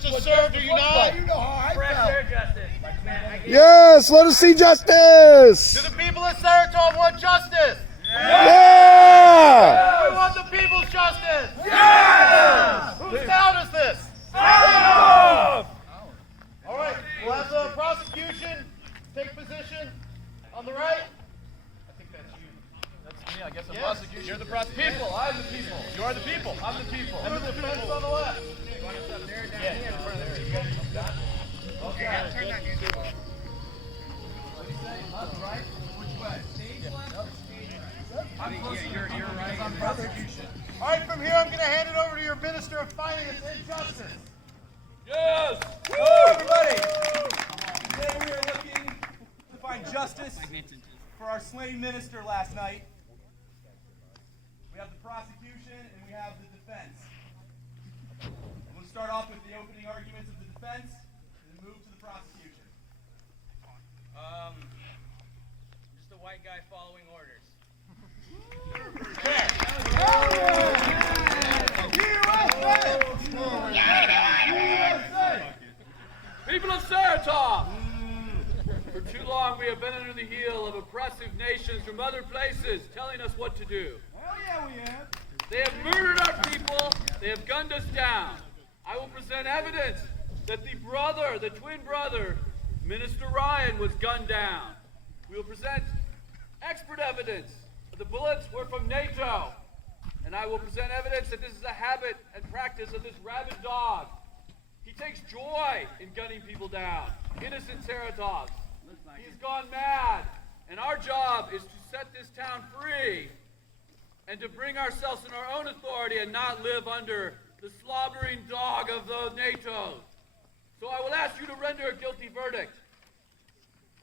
Justice served, do you not? You know how I Fresh felt. air justice. Yes, let us see justice. Do the people of Saratov want justice? Yeah! We want the people's justice. Yes! Whose town is this? Saratov! All right, we'll have the prosecution take position on the right. I think that's you. That's me, I guess. The Yes. prosecution. You're the prosecution. People. I'm the people. You are the people. I'm the people. And the defense on the left. Okay. What do you say? Left, right? Which way? You're right. I'm prosecution. All right, from here I'm going to hand it over to your Minister of Finance and Justice. Yes! Hello, everybody. Today we are looking to find justice for our slain minister last night. We have the prosecution and we have the defense. I'm going to start off with the opening arguments of the defense and then move to the prosecution. Just a white guy following orders. People of Saratov! For too long we have been under the heel of oppressive nations from other places telling us what to do. Hell yeah, we have. They have murdered our people. They have gunned us down. I will present evidence that the twin brother, Minister Ryan, was gunned down. We will present expert evidence that the bullets were from NATO. And I will present evidence that this is a habit and practice of this rabid dog. He takes joy in gunning people down. Innocent Saratovs. He's gone mad. And our job is to set this town free and to bring ourselves in our own authority and not live under the slobbering dog of the NATO. So I will ask you to render a guilty verdict.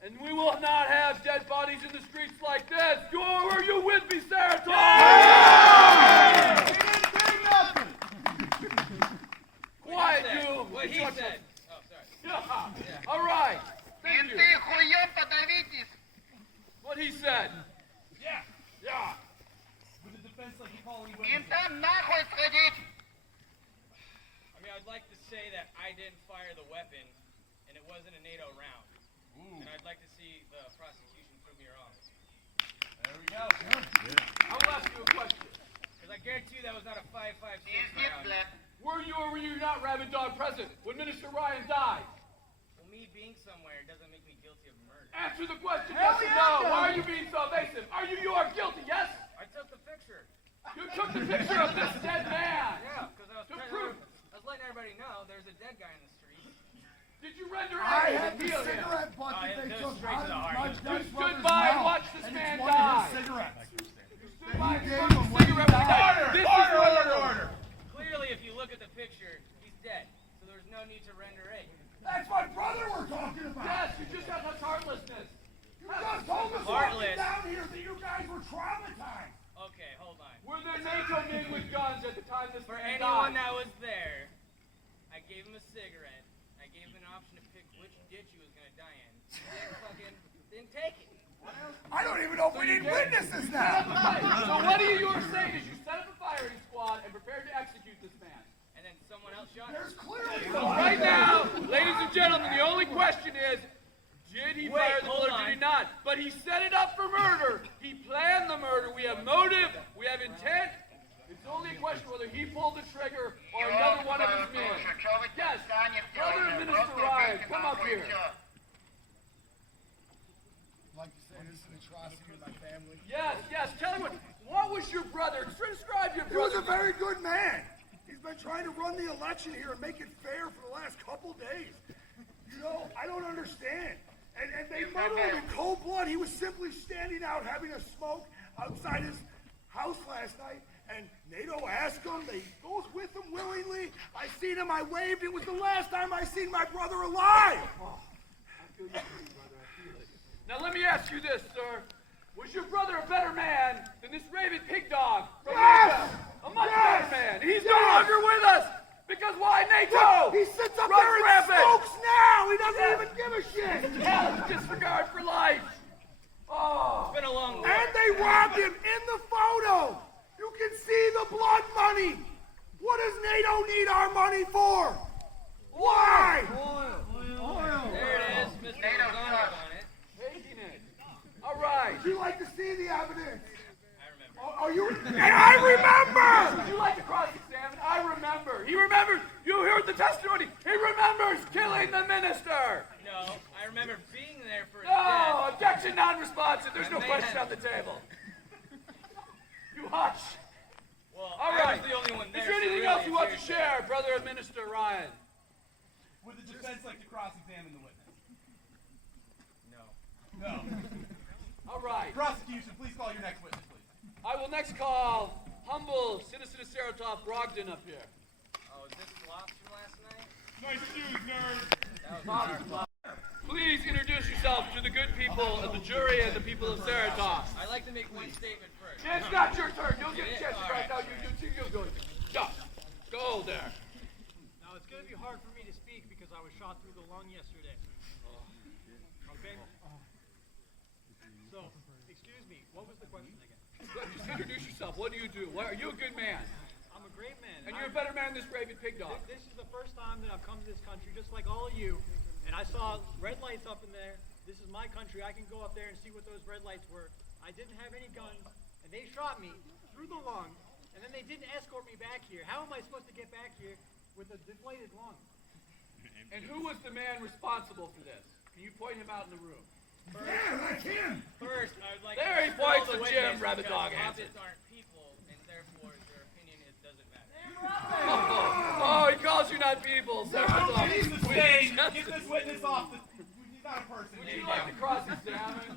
And we will not have dead bodies in the streets like this. Are you with me, Saratov? Yeah! We didn't say nothing. Quiet, you. What he said. Oh, sorry. Yeah. All right. Thank you. What he said. Yeah. Yeah. With the defense like you call anyone. I mean, I'd like to say that I didn't fire the weapon, and it wasn't a NATO round. And I'd like to see the prosecution prove me wrong. There we go. I will ask you a question. Because I guarantee you that was not a 5.56 round. Were you or were you not rabid dog present when Minister Ryan died? Well, me being somewhere doesn't make me guilty of murder. Answer the question, Hell yes or yeah, no. it does. Why are you being so evasive? You are guilty, yes? I took the picture. You took the picture of this dead man. Yeah, because I To prove. was letting everybody know there's a dead guy in the street. Did you render I any had the appeal here? cigarette butt that it they goes took straight out to the of heart. my You Dutch stood brother's by and mouth, watched this and man it's one of die. his cigarettes. Stood by and gave smoked him a when he cigarette when he died. died. This is Order. Clearly, if you look at the picture, he's dead. So there's no need to render aid. That's my brother we're talking about. Yes, you just have such heartlessness. You just told us Heartless. walking down here that you guys were traumatized. Okay, hold on. Were there NATO men with guns at the time this For man anyone died? that was there, I gave him a cigarette. I gave him an option to pick which ditch he was going to die in. He didn't take it. I don't even know if we need witnesses now. So what you are saying is you set up a firing squad and prepared to execute this man. And then someone else shot him. There's clearly So right now, ladies and gentlemen, the only question is, did he fire the hold bullet or did he on. not? But he set it up for murder. He planned the murder. We have motive. We have intent. It's only a question whether he pulled the trigger or another one of his men. Yes, brother and Minister Ryan, come up here. I'd like to say this is an atrocity to my family. Yes, tell me what was your brother? Describe your He was brother. a very good man. He's been trying to run the election here and make it fair for the last couple days. You know, I don't understand. And they murdered him in cold blood. He was simply standing out having a smoke outside his house last night. And NATO asked him. They goes with him willingly. I seen him. I waved. It was the last time I seen my brother alive. Now let me ask you this, sir. Was your brother a better man than this rabid pig dog from Yes! NATO? A much Yes! better man. And he's Yes! no longer with us. Because why, NATO? He sits up Runs there and rampant. smokes now. He doesn't Yes. even give a shit. Callous disregard for life. Oh. It's been a long And they robbed him in the photo. You can see the blood money. What does NATO need our money for? Why? There it is, Mr. Lasagna on it. Taking it. All right. Would you like to see the evidence? I remember. Are you? And I remember! Would you like to cross-examine? I remember. He remembers. You heard the testimony. He remembers killing the minister. No, I remember being there for his No, death. objection non-responsive. There's no may question have- on the table. You hush. Well, All I right. was the only one there. Is there so anything really, else you want to seriously. share, brother of Minister Ryan? Would the defense like to cross-examine the witness? No. No. All right. Prosecution, please call your next witness, please. I will next call humble citizen of Saratov, Brogdon, up here. Oh, is this flops from last night? Nice news, nerd. That was Please introduce yourself to the good people of the jury and the people of Saratov. I'd like to make one statement first. It's not your turn. You'll get a chance to right now. You go. Go there. Now, it's going to be hard for me to speak because I was shot through the lung yesterday. Okay? So, excuse me, what was the question again? Just introduce yourself. What do you do? Are you a good man? I'm a great man. And you're a better man than this raven pig dog. This is the first time that I've come to this country, just like all of you, and I saw red lights up in there. This is my country. I can go up there and see what those red lights were. I didn't have any guns, and they shot me through the lung, and then they didn't escort me back here. How am I supposed to get back here with a deflated lung? And who was the man responsible for this? Can you point him out in the room? Yeah, I can. First, I would like There to he points dispel the at Jim, witness rabbit because dog answer. hobbits aren't people, and therefore their opinion doesn't matter. Oh, he calls you not people. Saratov. Please sustain. Get this witness off the... He's not a person. Would you like to cross-examine?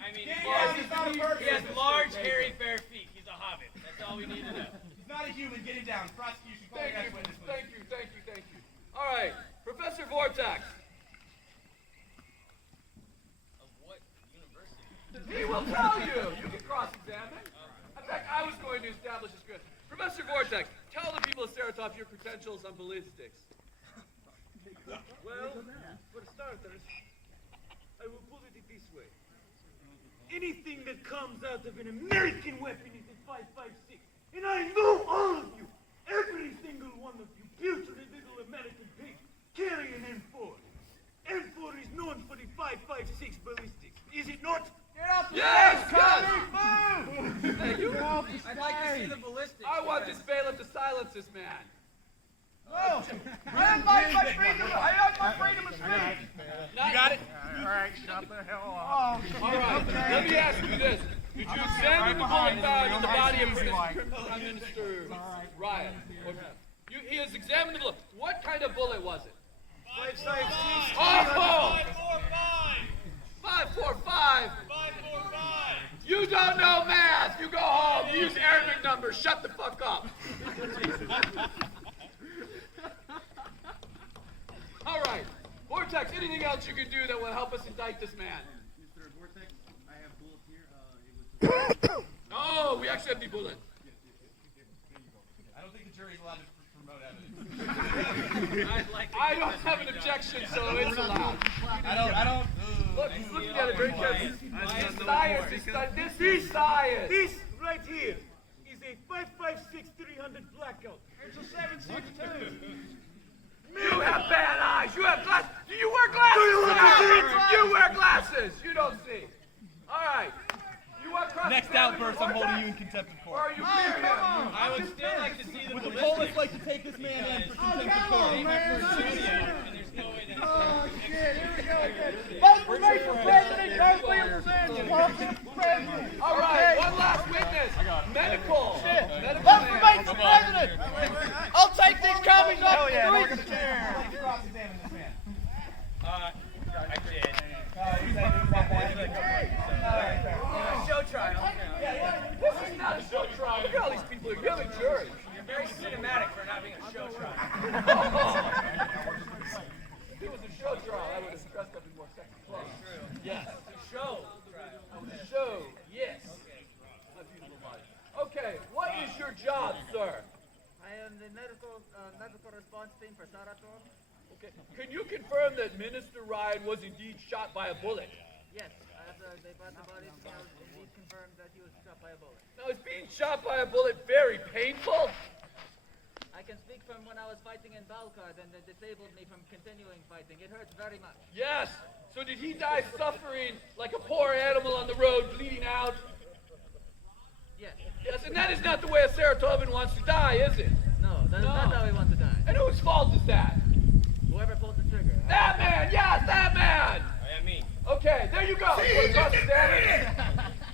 I mean, Get he him out, has, he's not a he person. has large, hairy, bare feet. He's a hobbit. That's all we need to know. He's not a human. Get him down. Prosecution, call your next witness, please. Thank you. All right, Professor Vortex. Of what university? He will tell you. You can cross-examine. In fact, I was going to establish this good. Professor Vortex, tell the people of Saratov your credentials on ballistics. Well, for starters, I will put it this way. Anything that comes out of an American weapon is a 5.56. And I know all of you, every single one of you, putrid little American pigs, carry an M4. M4 is known for the 5.56 ballistics, is it not? Yes, good. Thank you. I'd like to see the ballistics. I want this bailiff to silence this man. I don't like my freedom. I like my freedom of speech. You got it? All right, shut the hell up. All right. Let me ask you this. Did you examine the bullet found in the body of Prime Minister Ryan? He has examined the bullet. What kind of bullet was it? 5.56. Oh! 545. 5.45. You don't know math. You go home. You use Arabic numbers. Shut the fuck up. All right. Vortex, anything else you can do that will help us indict this man? Mr. Vortex, I have bullets here. Oh, we actually have the bullet. I don't think the jury's allowed to promote evidence. I don't have an objection, so it's allowed. I don't. Look, he's looking at it very carefully. This is science. This is science. This right here is a 5.56 300 blackout. It's a 7.62. You have bad eyes. You have glasses. Do you wear glasses? You wear glasses. You don't see. All right. You want cross Next outburst, I'm holding you in contempt of Or court. are you clear him? I would still like to see the Would the ballistics. police like to take this man in for contempt of court? And there's no way that. Oh, shit, here we go again. All right. One last witness. Medical. Medical man. I'll take these commies off the We're street. gonna cross-examine this man. I did. Show trial. This is not a show trial. Look at all these people. You have a jury. You're very cinematic for not being a show trial. If it was a show trial, I would have dressed up in more sexy clothes. Yes. Show. Show. Yes. My beautiful body. Okay. What is your job, sir? I am the medical response team for Saratov. Okay. Can you confirm that Minister Ryan was indeed shot by a bullet? Yes, after they brought the body, I was indeed confirmed that he was shot by a bullet. Now, is being shot by a bullet very painful? I can speak from when I was fighting in Balkar, and they disabled me from continuing fighting. It hurts very much. Yes. So did he die suffering like a poor animal on the road, bleeding out? Yes. Yes, and that is not the way a Saratovan wants to die, is it? No, that's not how we want to die. And whose fault is that? Whoever pulled the trigger. That man! Yes, that man! I am me. Okay, there you go. He just admitted it!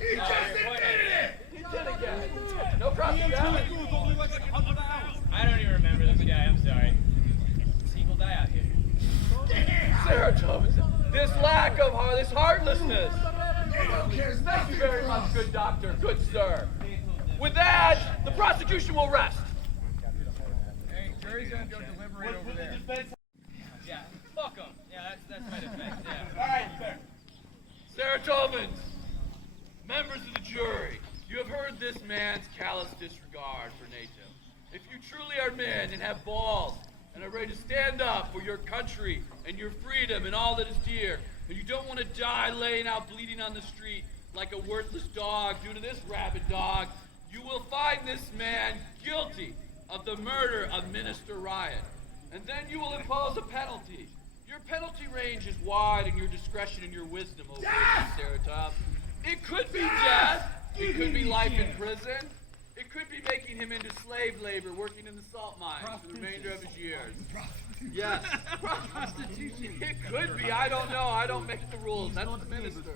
He just point admitted it! He did again. No cross-examination. I don't even remember this guy. I'm sorry. People die out here. Saratovan, this lack of heart, this heartlessness. Thank you very much, good doctor, good sir. With that, the prosecution will rest. Hey, jury's gonna go deliberate over there. Yeah, fuck him. Yeah, that's my defense. Yeah. All right, fair. Saratovans, members of the jury, you have heard this man's callous disregard for NATO. If you truly are men and have balls and are ready to stand up for your country and your freedom and all that is dear, and you don't want to die laying out bleeding on the street like a worthless dog due to this rabid dog, you will find this man guilty of the murder of Minister Ryan. And then you will impose a penalty. Your penalty range is wide in your discretion and your wisdom, O Saratov. It could be death. It could be life in prison. It could be making him into slave labor, working in the salt mines for the remainder of his years. Yes. Prostitution. It could be. I don't know. I don't make the rules. That's the minister.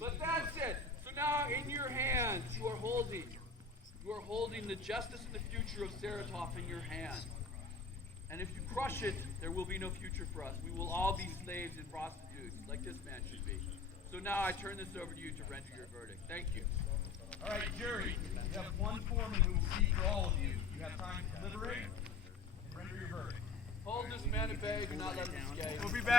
But that's it. So now in your hands, you are holding the justice and the future of Saratov in your hands. And if you crush it, there will be no future for us. We will all be slaves and prostitutes, like this man should be. So now I turn this over to you to render your verdict. Thank you. All right, jury. You have one foreman who will speak for all of you. You have time to deliberate and render your verdict. Hold this man at bay. Do not let him escape. We'll be back.